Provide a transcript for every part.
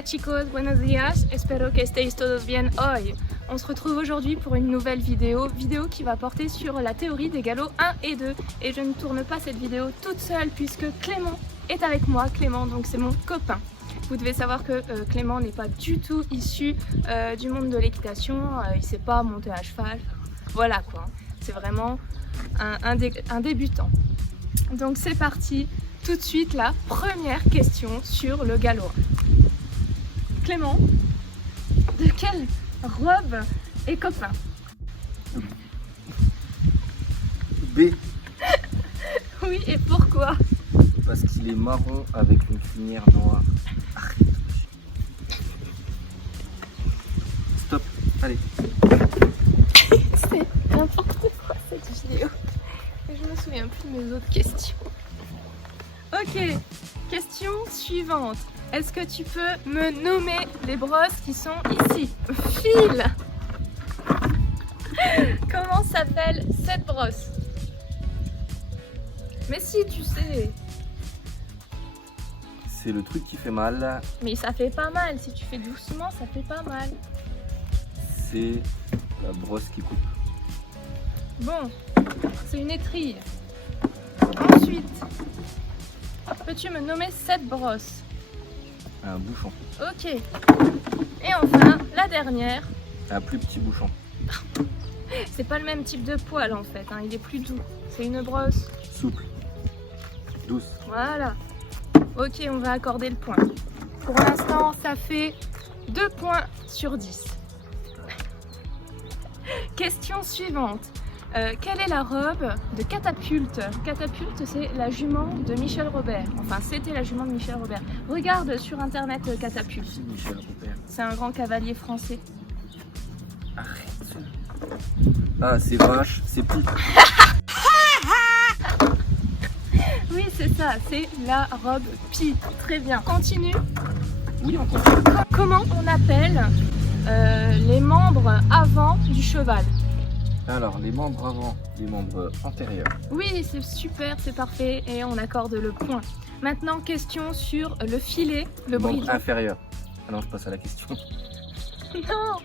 Hola chicos, buenos días, espero que estéis todos bien hoy. On se retrouve aujourd'hui pour une nouvelle vidéo qui va porter sur la théorie des galops 1 et 2. Et je ne tourne pas cette vidéo toute seule puisque Clément est avec moi. Clément, donc c'est mon copain. Vous devez savoir que Clément n'est pas du tout issu du monde de l'équitation, il ne sait pas monter à cheval, voilà quoi. C'est vraiment un débutant. Donc c'est parti, tout de suite la première question sur le galop. Clément, de quelle robe est copain? B. Oui, et pourquoi? Parce qu'il est marron avec une crinière noire. Arrête. Stop, allez. C'est n'importe quoi cette vidéo. Et je me souviens plus de mes autres questions. Ok, question suivante. Est-ce que tu peux me nommer les brosses qui sont ici? File. Comment s'appelle cette brosse? Mais si, tu sais. C'est le truc qui fait mal. Mais ça fait pas mal. Si tu fais doucement, ça fait pas mal. C'est la brosse qui coupe. Bon, c'est une étrille. Ensuite, peux-tu me nommer cette brosse? Un bouchon. Ok. Et enfin, la dernière. Un plus petit bouchon. C'est pas le même type de poil en fait, hein, il est plus doux. C'est une brosse. Souple. Douce. Voilà. Ok, on va accorder le point. Pour l'instant, ça fait 2 points sur 10. Question suivante. Quelle est la robe de Catapulte? Catapulte, c'est la jument de Michel Robert. Enfin, c'était la jument de Michel Robert. Regarde sur internet Catapulte. C'est Michel Robert. C'est un grand cavalier français. Arrête. Ah, c'est vache, c'est petit. Oui, c'est ça, c'est la robe Pi. Très bien. Continue. Oui, on continue. Comment on appelle les membres avant du cheval? Alors, les membres avant, les membres antérieurs. Oui, c'est super, c'est parfait et on accorde le point. Maintenant, question sur le filet, le Membre bridou. inférieur. Ah non, je passe à la question. Non,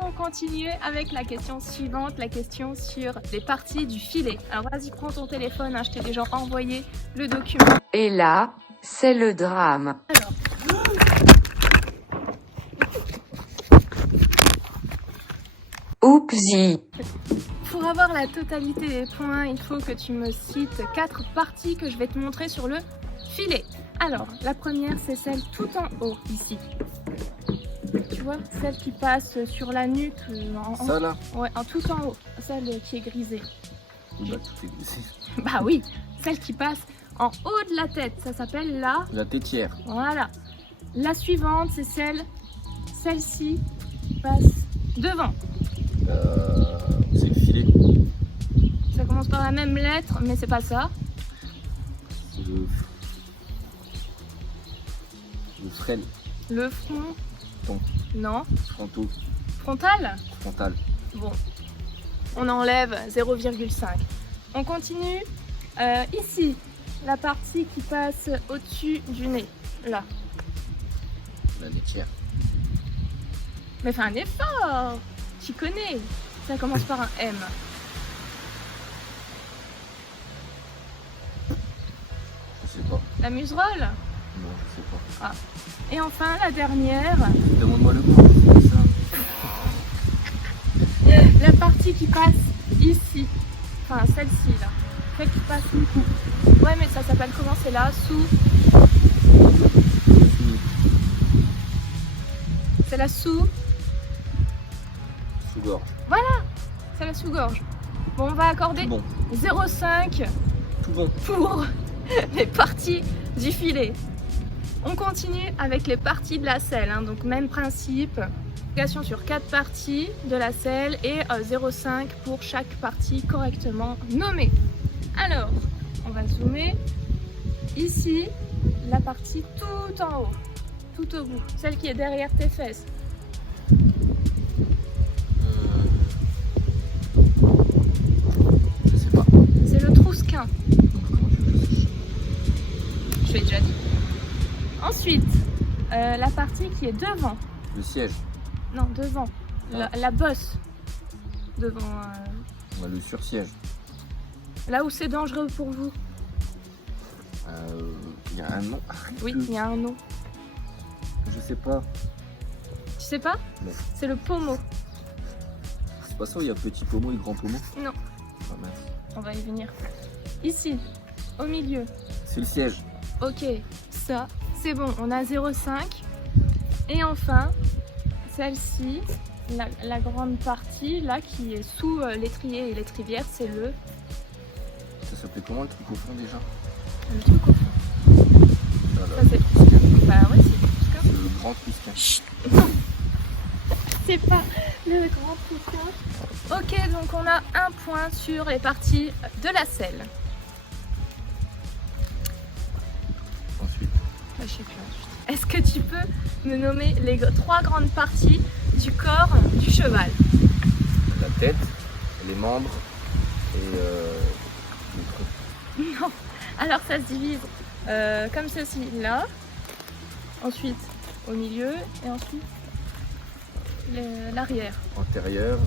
on continue avec la question suivante, la question sur les parties du filet. Alors vas-y, prends ton téléphone, hein, je t'ai déjà envoyé le document. Et là, c'est le drame. Alors, Oupsie. pour avoir la totalité des points, il faut que tu me cites 4 parties que je vais te montrer sur le filet. Alors, la première, c'est celle tout en haut, ici. Tu vois, celle qui passe sur la nuque, Ça là? ouais, en tout en haut, celle qui est grisée. Bah, tout est glissé. Bah oui, celle qui passe en haut de la tête, ça s'appelle La tétière. Voilà. La suivante, c'est celle-ci qui passe devant. C'est le filet. Ça commence par la même lettre, mais c'est pas ça. C'est le frêle. Le front. Ton. Non. Fronto. Frontal. Frontal. Bon. On enlève 0,5. On continue. Ici, la partie qui passe au-dessus du nez. Là. La laitière. Mais fais un effort. Tu connais. Ça commence par un M. Je sais pas. La muserolle. Non, je sais pas. Et enfin, la dernière. Demande-moi le mot. C'est ça. La partie qui passe ici. Enfin, celle-ci, là. Celle qui passe ici. Ouais, mais ça s'appelle comment? C'est là, sous. C'est la sous. Sous-gorge. C'est la sous-gorge. Bon, on va accorder Tout bon. 0,5 Tout bon. pour les parties du filet. On continue avec les parties de la selle, hein, donc même principe. Application sur 4 parties de la selle et 0,5 pour chaque partie correctement nommée. Alors, on va zoomer. Ici, la partie tout en haut, tout au bout, celle qui est derrière tes fesses. Je sais pas. C'est le trousquin. Comment tu veux que je sache? Je l'ai déjà dit. Ensuite, la partie partie qui est devant. Le siège. Non, devant. La bosse. Devant. Le sursiège. Là où c'est dangereux pour vous. Il y a un nom. Oui, il y a un nom. Je sais pas. Tu sais pas? Non. C'est le pommeau. C'est pas ça où il y a petit pommeau et grand pommeau? Non, Ah, mince. on va y venir. Ici, au milieu. C'est le siège. Ok, ça, c'est bon, on a 0,5. Et enfin, celle-ci, la grande partie, là, qui est sous l'étrier et l'étrivière, c'est le Ça s'appelait comment le truc au fond déjà? truc au fond. Voilà. Ça, c'est Trusca. Bah ouais, c'est Trusca. C'est le grand Trusca. Chut. C'est pas le grand Trusca. Ok, donc on a un point sur les parties de la selle. Ensuite, Bah, je sais plus ensuite. Est-ce que tu peux me nommer les trois grandes parties du corps du cheval? la tête, les membres et le tronc. Non. Alors ça se divise comme ceci, là. Ensuite au milieu et ensuite l'arrière. Antérieur,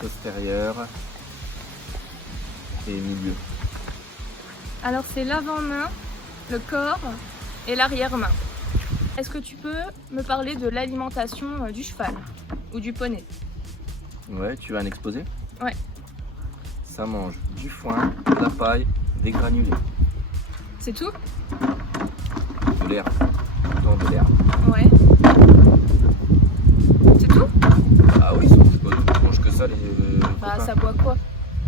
postérieur et milieu. Alors c'est l'avant-main, le corps et l'arrière-main. Est-ce que tu peux me parler de l'alimentation du cheval ou du poney? Ouais, tu veux un exposé? Ouais. Ça mange du foin, de la paille, des granulés, C'est tout? de l'herbe, dans de l'herbe. Ouais. C'est tout? Ah oui, ça mange pas d'eau, ils mangent que ça les Bah copains. ça boit quoi?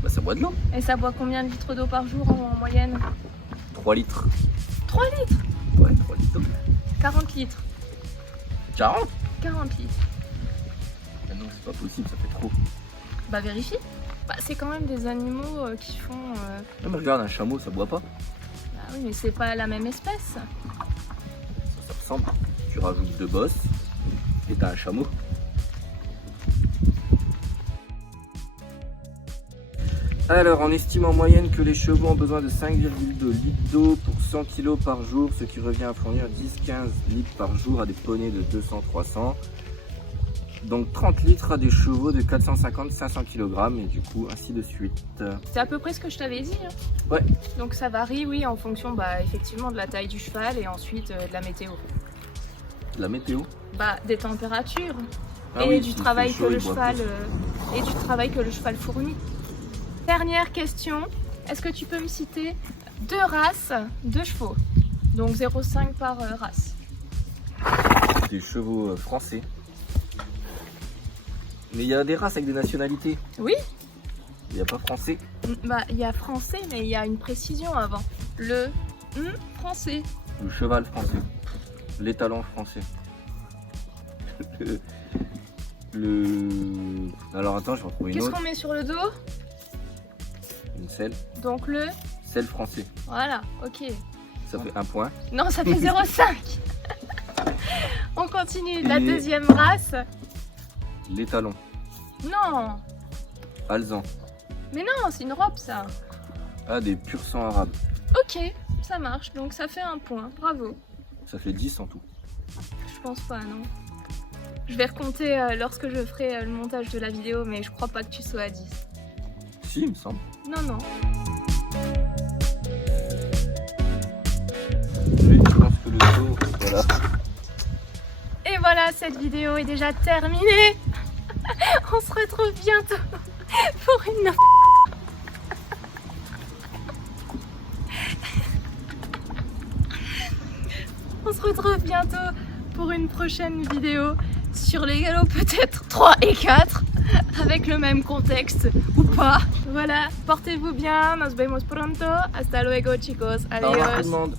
Bah, ça boit de l'eau. Et ça boit combien de litres d'eau par jour en moyenne? 3 litres. 3 litres? Ouais, 3 litres d'eau. 40 litres. 40? 40 litres. Ah non, c'est pas possible, ça fait trop. Bah vérifie. Bah, c'est quand même des animaux qui font... Non mais regarde, un chameau, ça boit pas. Bah oui, mais c'est pas la même espèce. Ça ressemble. Tu rajoutes 2 bosses et t'as un chameau. Alors, on estime en moyenne que les chevaux ont besoin de 5,2 litres d'eau pour 100 kg par jour, ce qui revient à fournir 10-15 litres par jour à des poneys de 200-300. Donc 30 litres à des chevaux de 450-500 kg et du coup ainsi de suite. C'est à peu près ce que je t'avais dit. Hein. Ouais. Donc ça varie, oui, en fonction effectivement de la taille du cheval et ensuite de la météo. La météo. Bah, des températures Ah et oui, du s'il travail fait chaud, que le il boit cheval plus. et du travail que le cheval fournit. Dernière question, est-ce que tu peux me citer 2 races de chevaux? Donc 0,5 par race. Des chevaux français. Mais il y a des races avec des nationalités. Oui. Il n'y a pas français. Bah, il y a français, mais il y a une précision avant. Le français. Le cheval français. L'étalon français. Alors attends, je vais en trouver une Qu'est-ce autre. qu'on met sur le dos? Une selle. Donc le... Selle français. Voilà, ok. Ça fait 1 point. Non, ça fait 0,5. On continue. La Et- deuxième race. L'étalon. Non. Alezan. Mais non, c'est une robe ça. Ah, des pur sang arabes. Ok, ça marche. Donc ça fait 1 point. Bravo. Ça fait 10 en tout. Je pense pas, non. Je vais recompter lorsque je ferai le montage de la vidéo, mais je crois pas que tu sois à 10. Si, il me semble. Non, non. Mais je pense que le dos, voilà. Et voilà, cette vidéo est déjà terminée. On se retrouve bientôt pour une... On se retrouve bientôt pour une prochaine vidéo sur les galops, peut-être 3 et 4, avec le même contexte ou pas. Voilà, portez-vous bien, nos vemos pronto. Hasta luego, chicos. Au revoir tout Adios. le monde.